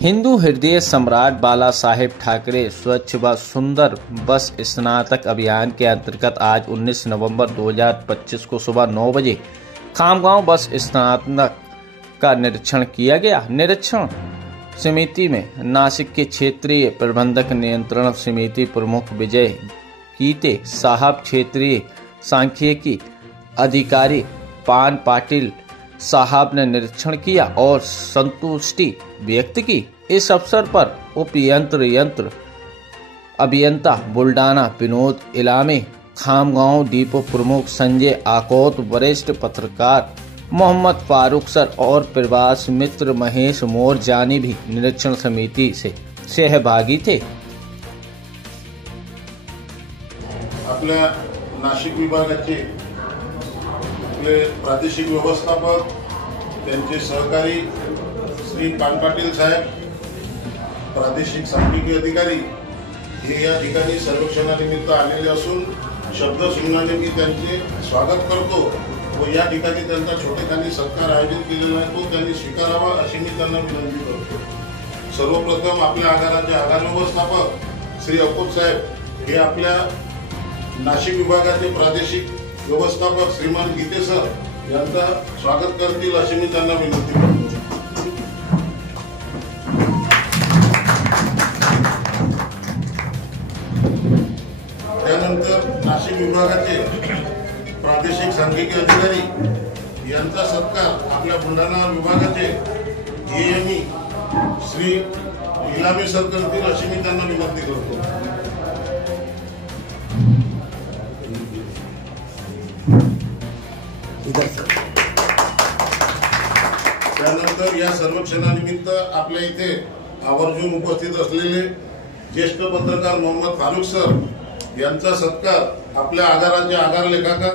हिंदू हृदय सम्राट बाला साहेब ठाकरे स्वच्छ व सुंदर बस स्नातक अभियान के अंतर्गत आज 19 नवंबर 2025 को सुबह 9 बजे खामगांव बस स्नातक का निरीक्षण किया गया। निरीक्षण समिति में नासिक के क्षेत्रीय प्रबंधक नियंत्रण समिति प्रमुख विजय कीते साहब, क्षेत्रीय सांख्यिकी अधिकारी पान पाटिल साहब ने निरीक्षण किया और संतुष्टि व्यक्त की। इस अवसर पर उप यंत्र अभियंता बुल्डाना विनोद इलामे, खामगांव डिपो प्रमुख संजय आकोत, वरिष्ठ पत्रकार मोहम्मद फारूक सर और प्रवास मित्र महेश मोरजानी भी निरीक्षण समिति से सहभागी थे। आपल्या नाशिक विभागाचे प्रादेशिक व्यवस्थापक, त्यांचे सहकारी श्री पान पाटील साहेब, प्रादेशिक सांख्यिकी अधिकारी हे या ठिकाणी सर्वेक्षणानिमित्त आलेले असून शब्द सुमनाने मी त्यांचे स्वागत करतो व या ठिकाणी त्यांचा छोटेखानी सत्कार आयोजित केलेला आहे तो त्यांनी स्वीकारावा अशी मी त्यांना विनंती करतो। सर्वप्रथम आपल्या आगाराचे आगार व्यवस्थापक श्री अकोत साहेब हे आपल्या नाशिक विभागाचे प्रादेशिक व्यवस्थापक श्रीमान गीते सर यांचा स्वागत करतील अशी मी त्यांना विनंती करतो। त्यानंतर नाशिक विभागाचे प्रादेशिक सांख्यिकी अधिकारी यांचा सत्कार आपल्या बुलढाणा विभागाचे एएमई श्री इलामे सर करतील अशी मी त्यांना विनंती करतो। त्यानंतर या सर्वेक्षणानिमित्त आपल्या इथे आवर्जून उपस्थित असलेले ज्येष्ठ पत्रकार मोहम्मद फारूक सर यांचा सत्कार आपल्या आगाराचे आगार लेखाकार